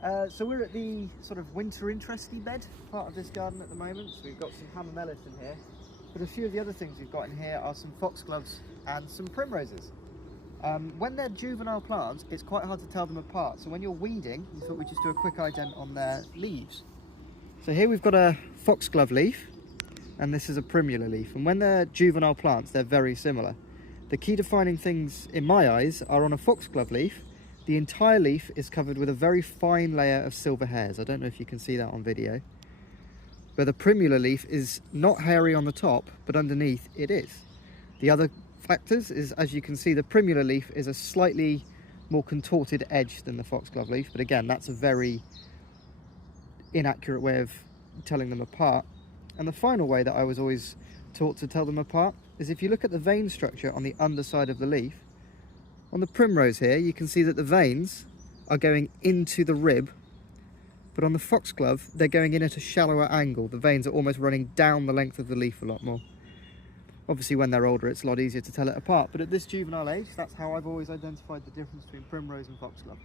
So we're at the sort of winter interesty bed part of this garden at the moment. So we've got some hamamelis in here, but a few of the other things we've got in here are some foxgloves and some primroses. When they're juvenile plants, it's quite hard to tell them apart. So when you're weeding, we thought we'd just do a quick ident on their leaves. So here we've got a foxglove leaf, and this is a primula leaf. And when they're juvenile plants, they're very similar. The key defining things in my eyes are on a foxglove leaf, the entire leaf is covered with a very fine layer of silver hairs. I don't know if you can see that on video. But the primula leaf is not hairy on the top, but underneath it is. The other factors is, as you can see, the primula leaf is a slightly more contorted edge than the foxglove leaf, but again, that's a very inaccurate way of telling them apart. And the final way that I was always taught to tell them apart is if you look at the vein structure on the underside of the leaf. On the primrose here, you can see that the veins are going into the rib, but on the foxglove, they're going in at a shallower angle. The veins are almost running down the length of the leaf a lot more. Obviously, when they're older, it's a lot easier to tell it apart, but at this juvenile age, that's how I've always identified the difference between primrose and foxglove.